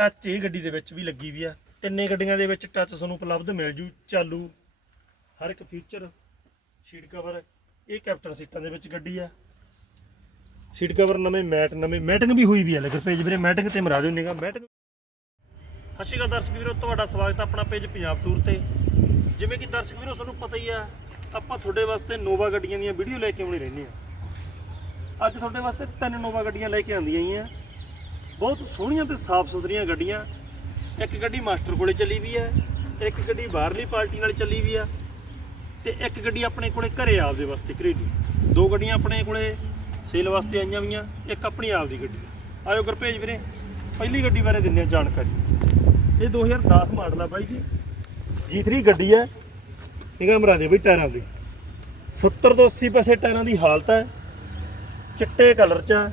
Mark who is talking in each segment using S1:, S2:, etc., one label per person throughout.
S1: Touch ਇਹ ਗੱਡੀ ਦੇ ਵਿੱਚ ਵੀ ਲੱਗੀ ਵੀ ਆ। ਤਿੰਨੇ ਗੱਡੀਆਂ ਦੇ ਵਿੱਚ ਟੱਚ ਤੁਹਾਨੂੰ ਉਪਲਬਧ ਮਿਲ ਜੂ। ਚਾਲੂ। ਹਰ ਇੱਕ ਫੀਚਰ ਸੀਟ ਕਵਰ ਇਹ ਕੈਪਟਨ ਸੀਟਾਂ ਦੇ ਵਿੱਚ ਗੱਡੀ ਆ। ਸੀਟ ਕਵਰ ਨਵੇਂ ਮੈਟ ਨਵੇਂ ਮੈਟਿੰਗ ਵੀ ਹੋਈ ਵੀ ਆ। ਲੇਕਿਨ ਪੇਜ ਵੀਰੇ ਮੈਟਿੰਗ ਤੇ ਮਰਾ ਦਿਓ ਨਿਗਾ ਮੈਟਿੰਗ ਸਤਿ ਸ਼੍ਰੀ ਅਕਾਲ ਦਰਸ਼ਕ ਵੀਰੋ, ਤੁਹਾਡਾ ਸਵਾਗਤ ਹੈ ਆਪਣਾ ਪੇਜ ਪੰਜਾਬ ਟੂਰ ਤੇ। ਜਿਵੇਂ ਕਿ ਦਰਸ਼ਕ ਵੀਰੋ, ਤੁਹਾਨੂੰ ਪਤਾ ਹੀ ਆ, ਆਪਾਂ ਤੁਹਾਡੇ ਵਾਸਤੇ ਨੋਵਾ ਗੱਡੀਆਂ ਦੀਆਂ ਵੀਡੀਓ ਲੈ ਕੇ ਆਉਣੀ ਰਹਿੰਦੇ ਆ। ਅੱਜ ਤੁਹਾਡੇ ਵਾਸਤੇ ਤਿੰਨ ਨੋਵਾ ਗੱਡੀਆਂ ਲੈ ਕੇ ਆਂਦੀਆਂ ਹੀ ਆ ਬਹੁਤ ਸੋਹਣੀਆਂ ਤੇ ਸਾਫ਼ ਸੁਥਰੀਆਂ ਗੱਡੀਆਂ। ਇੱਕ ਗੱਡੀ ਮਾਸਟਰ ਕੋਲੇ ਚੱਲੀ ਵੀ ਹੈ, ਇੱਕ ਗੱਡੀ ਬਾਹਰਲੀ ਪਾਰਟੀ ਨਾਲ ਚੱਲੀ ਵੀ ਆ ਤੇ ਇੱਕ ਗੱਡੀ ਆਪਣੇ ਕੋਲੇ ਘਰੇ ਆਪਦੇ ਵਾਸਤੇ ਘਰੇਲੂ ਦੋ ਗੱਡੀਆਂ ਆਪਣੇ ਕੋਲੇ ਸੇਲ ਵਾਸਤੇ ਆਈਆਂ ਵੀਆਂ ਇੱਕ ਆਪਣੀ ਆਪਦੀ ਗੱਡੀ ਆਇਓ ਗੁਰਪੇਜ ਵੀਰੇ, ਪਹਿਲੀ ਗੱਡੀ ਬਾਰੇ ਦਿੰਦੇ ਆ ਜਾਣਕਾਰੀ। ਇਹ 2010 ਮਾਡਲ ਆ ਬਾਈ ਜੀ। G3 ਗੱਡੀ ਹੈ, ਇਹ ਮਰਾ ਦੇ ਬਈ ਟਾਇਰਾਂ ਦੀ। 70 ਤੋਂ 80 ਪੈਸੇ ਟਾਇਰਾਂ ਦੀ ਹਾਲਤ ਹੈ, ਚਿੱਟੇ ਕਲਰ 'ਚ ਹੈ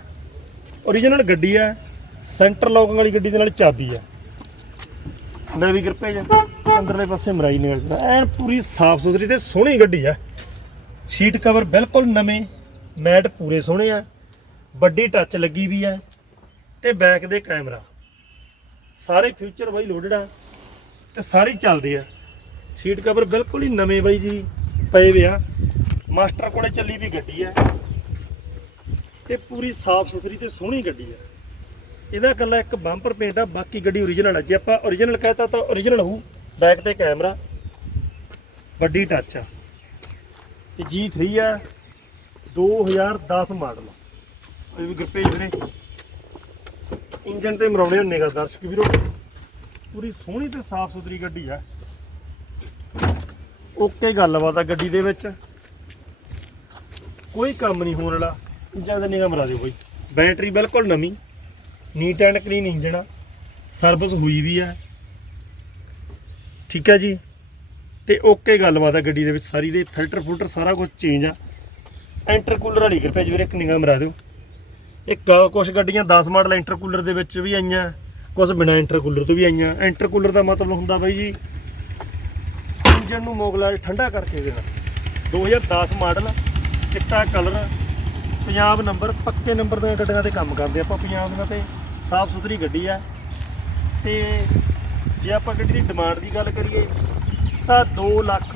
S1: ਓਰੀਜਨਲ ਗੱਡੀ ਹੈ। ਸੈਂਟਰ ਲੌਕਿੰਗ ਵਾਲੀ ਗੱਡੀ ਦੇ ਨਾਲ ਚਾਬੀ ਹੈ ਲੈ ਵੀ ਕਿਰਪੇ ਜੀ। ਅੰਦਰਲੇ ਪਾਸੇ ਮਰਾਈ ਨਿਕਲਦਾ ਐਨ ਪੂਰੀ ਸਾਫ਼ ਸੁਥਰੀ ਤੇ ਸੋਹਣੀ ਗੱਡੀ ਆ। ਸ਼ੀਟ ਕਵਰ ਬਿਲਕੁਲ ਨਵੇਂ, ਮੈਟ ਪੂਰੇ ਸੋਹਣੇ ਆ। ਵੱਡੀ ਟੱਚ ਲੱਗੀ ਵੀ ਹੈ ਤੇ ਬੈਕ ਦੇ ਕੈਮਰਾ ਸਾਰੇ ਫਿਊਚਰ ਬਾਈ ਲੋਡਡ ਆ। ਤੇ ਸਾਰੇ ਚੱਲਦੇ ਆ। ਸ਼ੀਟ ਕਵਰ ਬਿਲਕੁਲ ਹੀ ਨਵੇਂ ਬਾਈ ਜੀ, ਪਏ ਵੇ ਆ। ਮਾਸਟਰ ਕੋਲੇ ਚੱਲੀ ਵੀ ਗੱਡੀ ਹੈ ਤੇ ਪੂਰੀ ਸਾਫ਼ ਸੁਥਰੀ ਤੇ ਸੋਹਣੀ ਗੱਡੀ ਹੈ ਇਹਦਾ ਇਕੱਲਾ ਇੱਕ ਬੰਪਰ ਪੇਂਟ ਆ, ਬਾਕੀ ਗੱਡੀ ਓਰੀਜਨਲ ਆ। ਜੇ ਆਪਾਂ ਓਰੀਜਨਲ ਕਹਤਾ ਤਾਂ ਓਰੀਜਨਲ ਹੋਊ ਬੈਕ ਤੇ ਕੈਮਰਾ ਵੱਡੀ ਟੱਚ ਆ। ਤੇ G3 ਆ 2010 ਮਾਡਲ ਇਹ ਵੀ ਗਰਪੇਜ ਵੀਰੇ ਇੰਜਨ ਤੇ ਮਰਾਉਣੇ ਹੁੰਨੇ ਗਾ ਦਰਸ਼ਕ ਵੀਰੋ। ਪੂਰੀ ਸੋਹਣੀ ਤੇ ਸਾਫ਼ ਸੁਥਰੀ ਗੱਡੀ ਆ। ਓਕੇ ਗੱਲਬਾਤ ਆ ਗੱਡੀ ਦੇ ਵਿੱਚ। ਕੋਈ ਕੰਮ ਨਹੀਂ ਹੋਣ ਵਾਲਾ। ਇੰਜਨ ਤੇ ਨਿਗਾਹ ਮਰਾ ਦਿਓ ਬਈ। ਬੈਟਰੀ ਬਿਲਕੁਲ ਨਵੀਂ। ਨੀਟ ਐਂਡ ਕਲੀਨ ਇੰਜਣ ਆ। ਸਰਵਿਸ ਹੋਈ ਵੀ ਹੈ ਠੀਕ ਹੈ ਜੀ। ਤੇ ਓਕੇ ਗੱਲਬਾਤ ਆ ਗੱਡੀ ਦੇ ਵਿੱਚ ਸਾਰੀ ਦੇ। ਫਿਲਟਰ ਫੁਲਟਰ ਸਾਰਾ ਕੁਝ ਚੇਂਜ ਆ। ਇੰਟਰਕੂਲਰ ਵਾਲੀ ਕਿਰਪਾ ਜੀ ਵੀਰੇ, ਇੱਕ ਨਿਗਾਹ ਮਰਾ ਦਿਓ। ਇੱਕ ਕੁਝ ਗੱਡੀਆਂ 10 ਮਾਡਲ ਇੰਟਰਕੂਲਰ ਦੇ ਵਿੱਚ ਵੀ ਆਈਆਂ। ਕੁਝ ਬਿਨਾ ਇੰਟਰਕੂਲਰ ਤੋਂ ਵੀ ਆਈਆਂ। ਇੰਟਰਕੂਲਰ ਦਾ ਮਤਲਬ ਹੁੰਦਾ ਬਾਈ ਜੀ ਇੰਜਨ ਨੂੰ ਮੋਗਲਾ ਠੰਡਾ ਕਰਕੇ ਦੇਣਾ। 2010 ਮਾਡਲ, ਚਿੱਟਾ ਕਲਰ ਪੰਜਾਬ ਨੰਬਰ ਪੱਕੇ ਨੰਬਰ ਦੀਆਂ ਗੱਡੀਆਂ ਤੇ ਕੰਮ ਕਰਦੇ ਆਪਾਂ ਪੰਜਾਬ ਦੀਆਂ ਤੇ। ਸਾਫ਼ ਸੁਥਰੀ ਗੱਡੀ ਆ। ਤੇ ਜੇ ਆਪਾਂ ਗੱਡੀ ਦੀ ਡਿਮਾਂਡ ਦੀ ਗੱਲ ਕਰੀਏ, ਤਾਂ 2 ਲੱਖ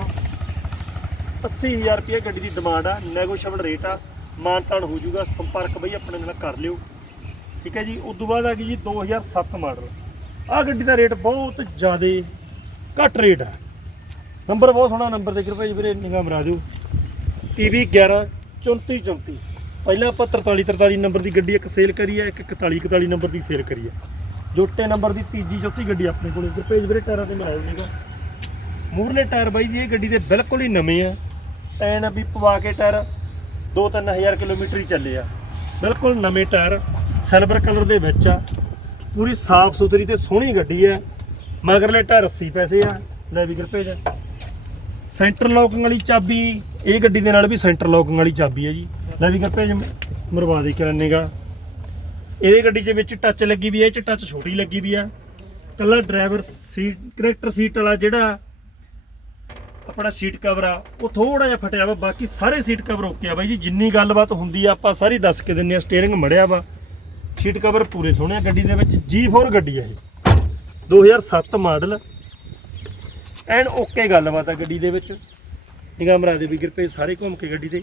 S1: 80000 ਰੁਪਏ ਗੱਡੀ ਦੀ ਡਿਮਾਂਡ ਆ। ਨੈਗੋਸ਼ੀਏਬਲ ਰੇਟ ਆ। ਮਾਨਤਾਨ ਹੋ ਜਾਊਗਾ। ਸੰਪਰਕ ਬਈ ਆਪਣੇ ਨਾਲ ਕਰ ਲਿਓ। ਠੀਕ ਹੈ ਜੀ? ਉਸ ਤੋਂ ਬਾਅਦ ਆ ਗਈ ਜੀ 2007 ਮਾਡਲ ਆ ਗੱਡੀ ਦਾ ਰੇਟ ਬਹੁਤ ਜ਼ਿਆਦਾ ਘੱਟ ਰੇਟ ਆ। ਨੰਬਰ ਬਹੁਤ ਸੋਹਣਾ ਨੰਬਰ ਦੇ ਕਿਰਪਾ ਜੀ ਵੀਰੇ, ਨਿਗਾਹ ਮਰਾ ਦਿਓ। PV 11 34 34 ਪਹਿਲਾਂ ਆਪਾਂ 43 43 ਨੰਬਰ ਦੀ ਗੱਡੀ ਇੱਕ ਸੇਲ ਕਰੀ ਹੈ, ਇੱਕ 41 41 ਨੰਬਰ ਦੀ ਸੇਲ ਕਰੀ ਹੈ। ਜੋਟੇ ਨੰਬਰ ਦੀ ਤੀਜੀ ਚੌਥੀ ਗੱਡੀ ਆਪਣੇ ਕੋਲ ਗੁਰਪੇਜ ਵੀਰੇ, ਟਾਇਰਾਂ ਤੇ ਮਿਲਾਇਓ ਨਹੀਂਗਾ ਮੂਰਲੇ ਟਾਇਰ ਬਾਈ ਜੀ, ਇਹ ਗੱਡੀ ਦੇ ਬਿਲਕੁਲ ਹੀ ਨਵੇਂ ਆ। ਐਨ ਵੀ ਪਵਾ ਕੇ ਟਾਇਰ 2-3000 ਕਿਲੋਮੀਟਰ ਹੀ ਚੱਲੇ ਆ। ਬਿਲਕੁਲ ਨਵੇਂ ਟਾਇਰ ਸਿਲਵਰ ਕਲਰ ਦੇ ਵਿੱਚ ਆ। ਪੂਰੀ ਸਾਫ਼ ਸੁਥਰੀ ਤੇ ਸੋਹਣੀ ਗੱਡੀ ਆ ਮਗਰਲੇ ਟਾਇਰ 80 ਪੈਸੇ ਆ। ਲੈ ਵੀ ਗੁਰਪੇਜ। ਸੈਂਟਰ ਲੌਕਿੰਗ ਵਾਲੀ ਚਾਬੀ ਇਹ ਗੱਡੀ ਦੇ ਨਾਲ ਵੀ ਸੈਂਟਰ ਲੌਕਿੰਗ ਵਾਲੀ ਚਾਬੀ ਹੈ ਜੀ। ਲੈ ਵੀ ਗੁਰਪੇਜ ਮਰਵਾ ਦੇ ਕਰਨੇਗਾ ਇਹ ਗੱਡੀ 'ਚ ਵਿੱਚ ਟੱਚ ਲੱਗੀ ਵੀ ਹੈ, ਇਹ 'ਚ ਟੱਚ ਛੋਟੀ ਲੱਗੀ ਵੀ ਆ ਕੱਲਾ ਡਰਾਈਵਰ ਸੀਟ ਕਰੈਕਟਰ ਸੀਟ ਵਾਲਾ ਜਿਹੜਾ ਆਪਣਾ ਸੀਟ ਕਵਰ ਆ, ਉਹ ਥੋੜਾ ਜਿਹਾ ਫਟਿਆ ਵਾ, ਬਾਕੀ ਸਾਰੇ ਸੀਟ ਕਵਰ ਓਕੇ ਆ ਬਾਈ ਜੀ। ਜਿੰਨੀ ਗੱਲਬਾਤ ਹੁੰਦੀ ਆ, ਆਪਾਂ ਸਾਰੀ ਦੱਸ ਕੇ ਦਿੰਨੇ ਆ ਸਟੀਅਰਿੰਗ ਮੜਿਆ ਵਾ। ਸੀਟ ਕਵਰ ਪੂਰੇ ਸੋਹਣੇ ਆ ਗੱਡੀ ਦੇ ਵਿੱਚ G4 ਗੱਡੀ ਆ ਇਹ। 2007 ਮਾਡਲ ਐਨ ਓਕੇ ਗੱਲਬਾਤ ਆ ਗੱਡੀ ਦੇ ਵਿੱਚ। ਨਿਗਾਹ ਮਰਾ ਦੇ ਵੀ ਗਿਰ ਪਏ ਸਾਰੇ ਘੁੰਮ ਕੇ ਗੱਡੀ ਤੇ।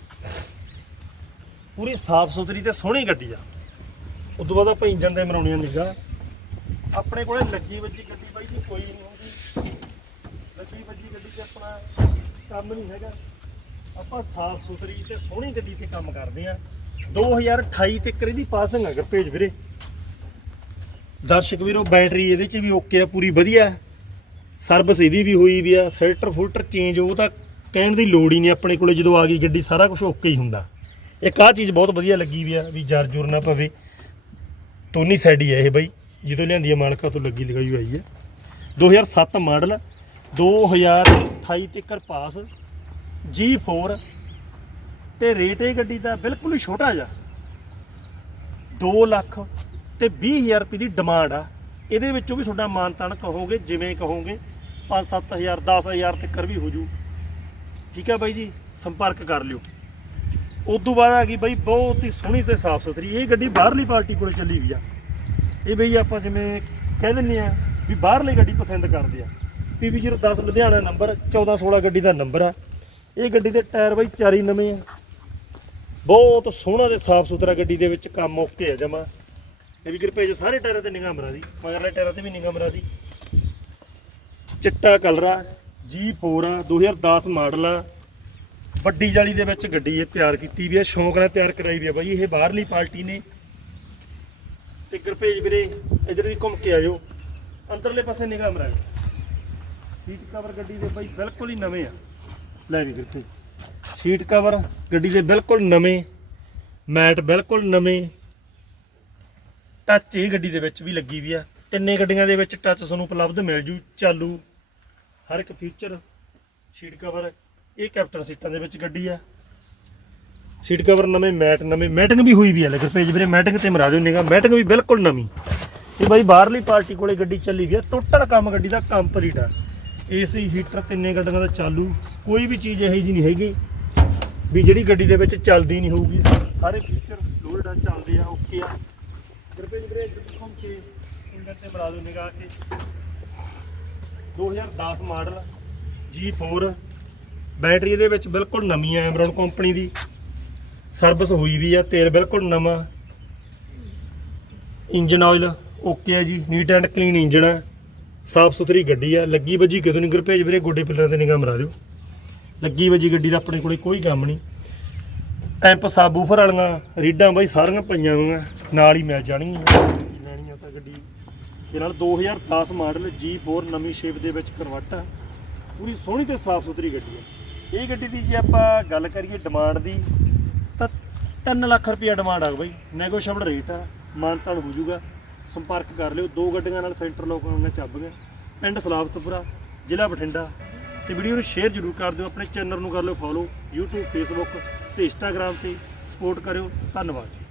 S1: ਪੂਰੀ ਸਾਫ਼ ਸੁਥਰੀ ਤੇ ਸੋਹਣੀ ਗੱਡੀ ਆ। ਉਦੋਂ ਬਾਅਦ ਆਪਾਂ ਇੰਜਨ ਤੇ ਮਰਾਉਣੀ ਆ ਆਪਣੇ ਕੋਲੇ ਲੱਗੀ ਵੱਜੀ ਗੱਡੀ ਬਾਈ ਜੀ, ਕੋਈ ਨਹੀਂ ਹੁੰਦੀ। ਲੱਗੀ ਵੱਜੀ ਗੱਡੀ 'ਚ ਆਪਣਾ ਕੰਮ ਨਹੀਂ ਹੈਗਾ। ਆਪਾਂ ਸਾਫ਼ ਸੁਥਰੀ ਤੇ ਸੋਹਣੀ ਗੱਡੀ ਤੇ ਕੰਮ ਕਰਦੇ ਆ। 2028 ਤੱਕ ਇਹਦੀ ਪਾਸਿੰਗ ਆ ਭੇਜ ਵੀਰੇ। ਦਰਸ਼ਕ ਵੀਰੋ, ਬੈਟਰੀ ਇਹਦੇ 'ਚ ਵੀ ਓਕੇ ਆ, ਪੂਰੀ ਵਧੀਆ। ਸਰਵਿਸ ਇਹਦੀ ਵੀ ਹੋਈ ਵੀ ਆ ਫਿਲਟਰ ਫੁਲਟਰ ਚੇਂਜ ਉਹ ਤਾਂ ਕਹਿਣ ਦੀ ਲੋੜ ਹੀ ਨਹੀਂ, ਆਪਣੇ ਕੋਲੇ ਜਦੋਂ ਆ ਗਈ ਗੱਡੀ, ਸਾਰਾ ਕੁਝ ਓਕੇ ਹੀ ਹੁੰਦਾ। ਇੱਕ ਆਹ ਚੀਜ਼ ਬਹੁਤ ਵਧੀਆ ਲੱਗੀ ਵੀ ਆ, ਵੀ ਜਰ ਜੁਰ ਨਾ ਪਵੇ। ਤੋਨੀ ਸਾਈਡ ਹੀ ਆ ਇਹ ਬਾਈ, ਜਦੋਂ ਲਿਆਂਦੀ ਆ ਮਾਲਕਾ ਤੋਂ ਲੱਗੀ ਲਗਾਈ ਹੋਈ ਹੈ 2007 ਮਾਡਲ 2028 ਤੱਕਰ ਪਾਸ G4 ਤੇ ਰੇਟ ਇਹ ਗੱਡੀ ਦਾ ਬਿਲਕੁਲ ਹੀ ਛੋਟਾ ਜਿਹਾ। 2 ਲੱਖ ਤੇ 20000 ਰੁਪਏ ਦੀ ਡਿਮਾਂਡ ਆ। ਇਹਦੇ ਵਿੱਚੋਂ ਵੀ ਤੁਹਾਡਾ ਮਾਨਤਾਨ ਕਹੋਗੇ ਜਿਵੇਂ ਕਹੋਗੇ 5-7000 10000 ਤੱਕਰ ਵੀ ਹੋ ਜੂ ਠੀਕ ਹੈ ਬਾਈ ਜੀ, ਸੰਪਰਕ ਕਰ ਲਿਓ। ਉਸ ਤੋਂ ਬਾਅਦ ਆ ਗਈ ਬਾਈ, ਬਹੁਤ ਹੀ ਸੋਹਣੀ ਤੇ ਸਾਫ਼ ਸੁਥਰੀ। ਇਹ ਗੱਡੀ ਬਾਹਰਲੀ ਪਾਰਟੀ ਕੋਲੇ ਚੱਲੀ ਵੀ ਆ। ਇਹ ਬਈ ਆਪਾਂ ਜਿਵੇਂ ਕਹਿ ਦਿੰਦੇ ਆ ਵੀ ਬਾਹਰਲੀ ਗੱਡੀ ਪਸੰਦ ਕਰਦੇ ਆ। PB010 ਲੁਧਿਆਣਾ ਨੰਬਰ 1416 ਗੱਡੀ ਦਾ ਨੰਬਰ ਆ। ਇਹ ਗੱਡੀ ਦੇ ਟਾਇਰ ਬਾਈ ਚਾਰੀ ਨਵੇਂ ਆ। ਬਹੁਤ ਸੋਹਣਾ ਤੇ ਸਾਫ਼ ਸੁਥਰਾ ਗੱਡੀ ਦੇ ਵਿੱਚ ਕੰਮ ਓਕੇ ਆ ਜਮਾ। ਇਹ ਵੀ ਕਿਰਪੇ ਸਾਰੇ ਟਾਇਰਾਂ ਤੇ ਨਿਗਾਹ ਮਰਾ ਦੀ, ਮਗਰਲੇ ਟਾਇਰਾਂ ਤੇ ਵੀ ਨਿਗਾਹ ਮਰਾ ਦੀ। ਚਿੱਟਾ ਕਲਰ ਆ। G4 ਆ 2010 ਮਾਡਲ ਆ। ਵੱਡੀ ਜਾਲੀ ਦੇ ਵਿੱਚ ਗੱਡੀ ਇਹ ਤਿਆਰ ਕੀਤੀ ਵੀ ਆ, ਸ਼ੌਂਕ ਨਾਲ ਤਿਆਰ ਕਰਾਈ ਵੀ ਆ ਬਾਈ, ਇਹ ਬਾਹਰਲੀ ਪਾਰਟੀ ਨੇ। ਤੇ ਗੁਰਪੇਜ ਵੀਰੇ, ਇਧਰ ਵੀ ਘੁੰਮ ਕੇ ਆਇਓ। ਅੰਦਰਲੇ ਪਾਸੇ ਨਿਗਾਹ ਮਰਾਇਓ। ਸੀਟ ਕਵਰ ਗੱਡੀ ਦੇ ਬਾਈ ਬਿਲਕੁਲ ਹੀ ਨਵੇਂ ਆ। ਲੈ ਜੀ ਗੁਰਪੇਜ। ਸੀਟ ਕਵਰ ਗੱਡੀ ਦੇ ਬਿਲਕੁਲ ਨਵੇਂ, ਮੈਟ ਬਿਲਕੁਲ ਨਵੇਂ। ਟੱਚ ਇਹ ਗੱਡੀ ਦੇ ਵਿੱਚ ਵੀ ਲੱਗੀ ਵੀ ਆ। ਤਿੰਨੇ ਗੱਡੀਆਂ ਦੇ ਵਿੱਚ ਟੱਚ ਤੁਹਾਨੂੰ ਉਪਲਬਧ ਮਿਲ ਜੂ, ਚਾਲੂ। ਹਰ ਇੱਕ ਫਿਊਚਰ ਸੀਟ ਕਵਰ ਇਹ ਕੈਪਟਨ ਸੀਟਾਂ ਦੇ ਵਿੱਚ ਗੱਡੀ ਆ। ਸੀਟ ਕਵਰ ਨਵੇਂ ਮੈਟ ਨਵੇਂ ਮੈਟਿੰਗ ਵੀ ਹੋਈ ਵੀ ਆ, ਲੇਕਿਨ ਪੇਜ ਵੀਰੇ ਮੈਟਿੰਗ ਤੇ ਮਰਾ ਦਿਓ ਨਿਗਾ ਮੈਟਿੰਗ ਵੀ ਬਿਲਕੁਲ ਨਵੀਂ। ਇਹ ਬਾਈ ਬਾਹਰਲੀ ਪਾਰਟੀ ਕੋਲੇ ਗੱਡੀ ਚੱਲੀ ਵੀ ਆ ਟੋਟਲ ਕੰਮ ਗੱਡੀ ਦਾ ਕੰਪਲੀਟ ਆ। ਏਸੀ ਹੀਟਰ ਤਿੰਨੇ ਗੱਡੀਆਂ ਦਾ ਚਾਲੂ, ਕੋਈ ਵੀ ਚੀਜ਼ ਇਹੋ ਜਿਹੀ ਨਹੀਂ ਹੈਗੀ ਵੀ ਜਿਹੜੀ ਗੱਡੀ ਦੇ ਵਿੱਚ ਚੱਲਦੀ ਨਹੀਂ ਹੋਊਗੀ। ਸਾਰੇ ਫੀਚਰ ਲੋਡ ਆ, ਚੱਲਦੇ ਆ ਓਕੇ ਆ। ਗੁਰਪ੍ਰੀਤ ਵੀਰੇ ਇੱਧਰ ਘੁੰਮ ਕੇ ਇੰਜਨ ਤੇ ਮਰਾ ਦਿਓ ਨਿਗਾਹ ਕੇ। 2010 ਮਾਡਲ G4 ਬੈਟਰੀ ਇਹਦੇ ਵਿੱਚ ਬਿਲਕੁਲ ਨਵੀਂ ਆ ਐਮਰੋਨ ਕੰਪਨੀ ਦੀ। ਸਰਵਿਸ ਹੋਈ ਵੀ ਆ, ਤੇਲ ਬਿਲਕੁਲ ਨਵਾਂ। ਇੰਜਨ ਆਇਲ ਓਕੇ ਹੈ ਜੀ ਨੀਟ ਐਂਡ ਕਲੀਨ ਇੰਜਨ ਹੈ ਸਾਫ਼ ਸੁਥਰੀ ਗੱਡੀ ਆ। ਲੱਗੀ ਵੱਜੀ ਕਿਦੋਂ ਨਹੀਂ ਗੁਰਪ੍ਰੀਤ ਵੀਰੇ, ਗੋਡੇ ਪਿੱਲਰਾਂ ਤੇ ਨਿਗਾਹ ਮਰਾ ਦਿਓ। ਲੱਗੀ ਵੱਜੀ ਗੱਡੀ ਦਾ ਆਪਣੇ ਕੋਲੇ ਕੋਈ ਕੰਮ ਨਹੀਂ ਐਂਪ ਸਾਬੂਫਰ ਵਾਲੀਆਂ, ਰੀਡਾਂ ਬਾਈ ਸਾਰੀਆਂ ਪਈਆਂ ਹੋਈਆਂ। ਨਾਲ ਹੀ ਮਿਲ ਜਾਣਗੀਆਂ। ਲੈਣੀਆਂ ਤਾਂ ਗੱਡੀ ਦੇ ਨਾਲ 2010 ਮਾਡਲ G4 ਨਵੀਂ ਸ਼ੇਪ ਦੇ ਵਿੱਚ ਕਰਵਟ ਆ ਪੂਰੀ ਸੋਹਣੀ ਤੇ ਸਾਫ਼ ਸੁਥਰੀ ਗੱਡੀ ਆ ਇਹ ਗੱਡੀ ਦੀ ਜੇ ਆਪਾਂ ਗੱਲ ਕਰੀਏ ਡਿਮਾਂਡ ਦੀ, ਤਾਂ 3 ਲੱਖ ਰੁਪਇਆ ਡਿਮਾਂਡ ਆ ਬਾਈ। ਨੈਗੋਸ਼ੀਏਬਲ ਰੇਟ ਆ ਮਾਨਤਾਨ ਹੋ ਜਾਊਗਾ। ਸੰਪਰਕ ਕਰ ਲਿਓ, ਦੋ ਗੱਡੀਆਂ ਨਾਲ ਸੈਂਟਰ ਲੋਕ ਆਉਂਗਾ ਚੱਬਗੇ ਪਿੰਡ ਸਲਾਬਤਪੁਰਾ, ਜ਼ਿਲ੍ਹਾ ਬਠਿੰਡਾ। ਤੇ ਵੀਡੀਓ ਨੂੰ ਸ਼ੇਅਰ ਜ਼ਰੂਰ ਕਰ ਦਿਓ, ਆਪਣੇ ਚੈਨਲ ਨੂੰ ਕਰ ਲਿਓ ਫੋਲੋ YouTube, Facebook ਤੇ Instagram ਤੇ ਸਪੋਰਟ ਕਰਿਓ। ਧੰਨਵਾਦ ਜੀ।